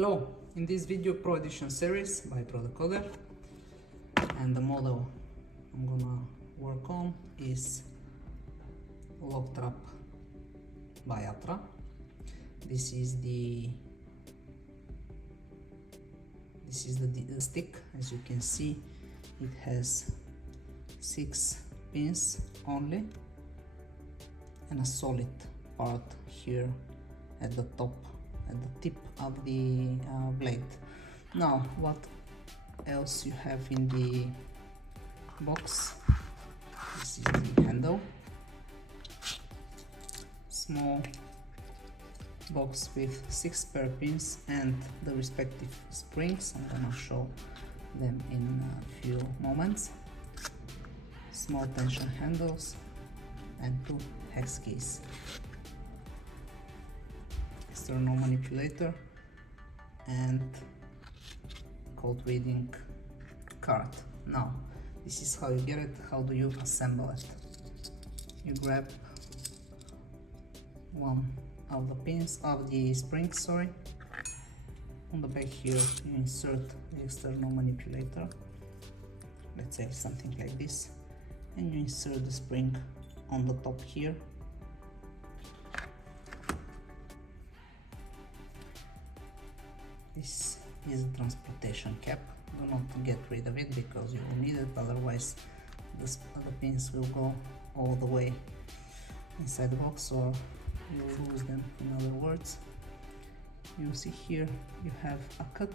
Hello, in this video ProEdition series by Prodecoder, and the model I'm gonna work on is Locktrap by Atra. This is the stick. As you can see, it has 6 pins only and a solid part here at the top, at the tip of the blade. Now, what else you have in the box? This is the handle, small box with 6 spare pins and the respective springs. I'm gonna show them in a few moments. Small tension handles and 2 hex keys. External manipulator and code reading card. Now, this is how you get it. How do you assemble it? You grab one of the pins of the springs, sorry. On the back here, you insert the external manipulator. Let's say something like this, and you insert the spring on the top here. This is a transportation cap. Do not get rid of it because you will need it, otherwise the pins will go all the way inside the box, or you will lose them. In other words, you see here you have a cut,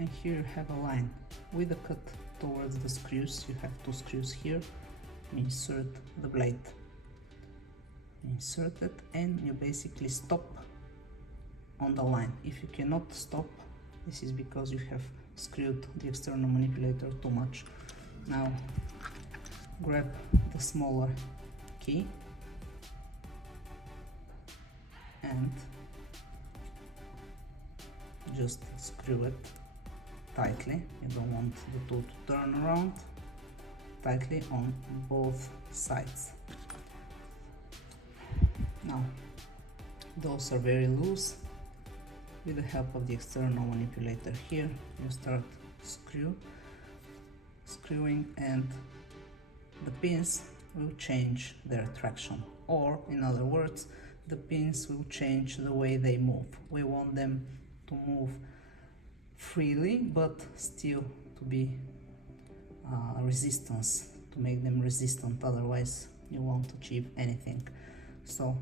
and here you have a line with a cut towards the screws. You have 2 screws here. You insert the blade, you insert it, and you basically stop on the line. If you cannot stop, this is because you have screwed the external manipulator too much. Now grab the smaller key and just screw it tightly. You don't want the tool to turn around. Tightly on both sides. Now, those are very loose. With the help of the external manipulator here, you start screwing, and the pins will change their traction, or in other words, the pins will change the way they move. We want them to move freely, but still to be resistance, to make them resistant, otherwise you won't achieve anything. So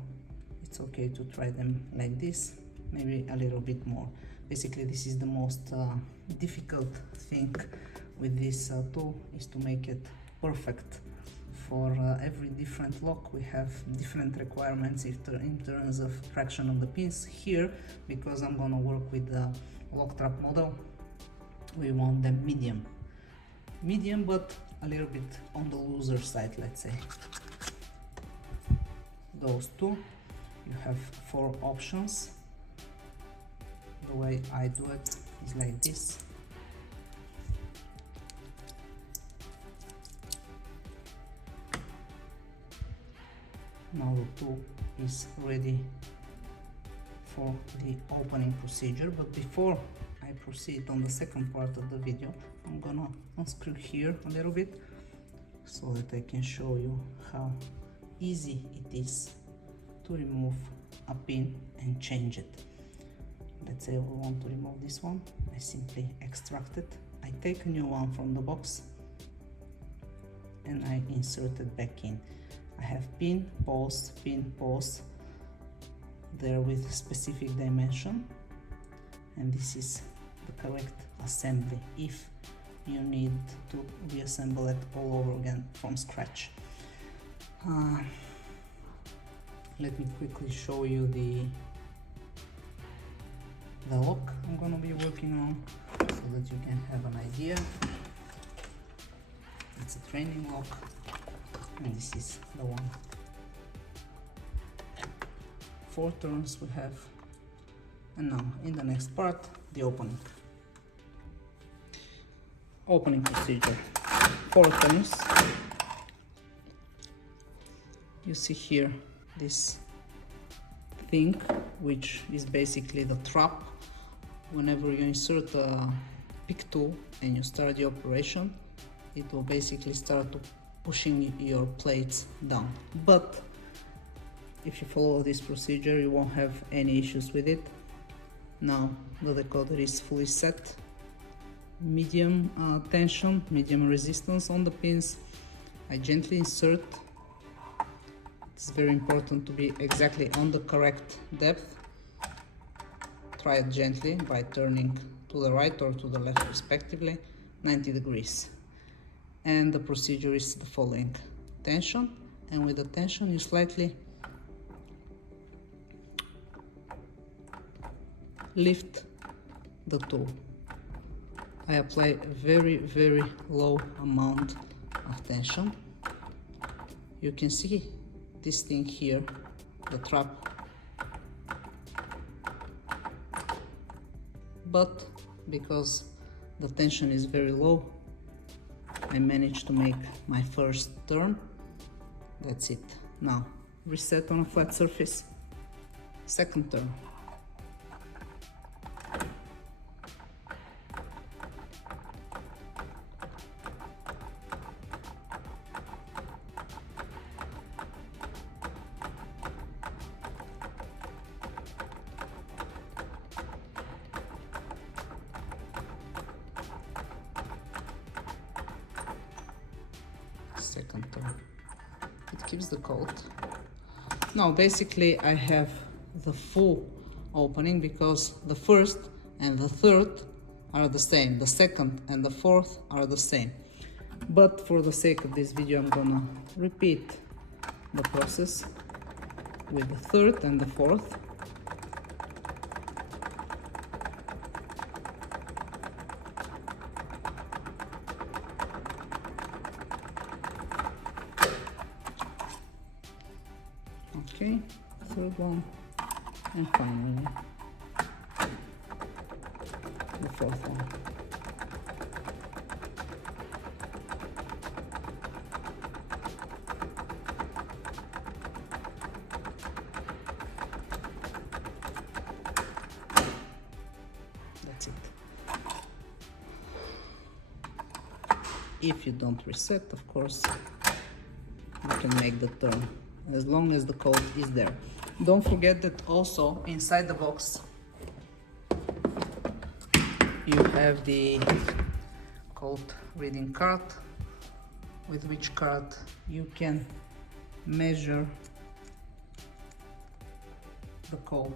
it's okay to try them like this, maybe a little bit more. Basically, this is the most difficult thing with this tool, is to make it perfect. For every different lock we have different requirements in terms of traction of the pins. Here, because I'm gonna work with the Locktrap model, we want them medium, but a little bit on the looser side, let's say. Those two, you have 4 options. The way I do it is like this. Now the tool is ready for the opening procedure, but before I proceed on the second part of the video, I'm gonna unscrew here a little bit so that I can show you how easy it is to remove a pin and change it. Let's say we want to remove this one. I simply extract it. I take a new one from the box and I insert it back in. I have pin, post, there with specific dimension, and this is the correct assembly if you need to reassemble it all over again from scratch. Let me quickly show you the lock I'm gonna be working on so that you can have an idea. It's a training lock, and this is the one. 4 turns we have, and now in the next part, the opening procedure. 4 turns. You see here this thing which is basically the trap. Whenever you insert a pick tool and you start the operation, it will basically start to pushing your plates down. But if you follow this procedure, you won't have any issues with it. Now the decoder is fully set. Medium tension, medium resistance on the pins. I gently insert. It's very important to be exactly on the correct depth. Try it gently by turning to the right or to the left respectively, 90 degrees. And the procedure is the following: tension, and with the tension you slightly lift the tool. I apply a very low amount of tension. You can see this thing here, the trap, but because the tension is very low, I managed to make my first turn. That's it. Now reset on a flat surface, second turn. Second turn. It keeps the coat. Now basically I have the full opening because the first and the third are the same, the second and the fourth are the same. But for the sake of this video, I'm gonna repeat the process with the third and the fourth. Okay, third one, and finally the fourth one. That's it. If you don't reset, of course, you can make the turn as long as the code is there. Don't forget that also inside the box you have the code reading card, with which card you can measure the code.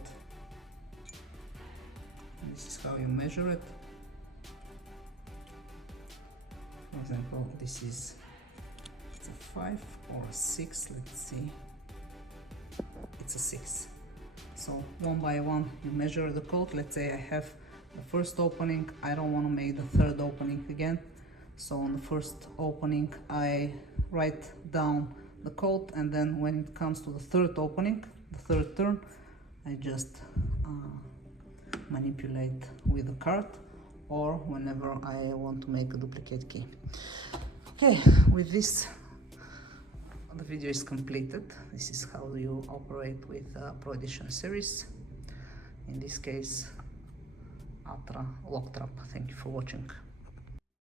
This is how you measure it. For example, this is a 5 or a 6, let's see. It's a 6. So one by one you measure the code. Let's say I have the first opening, I don't want to make the third opening again. So on the first opening I write down the code, and then when it comes to the third opening, the third turn, I just manipulate with the card, or whenever I want to make a duplicate key. Okay, with this the video is completed. This is how you operate with ProEdition series. In this case, Locktrap. Thank you for watching.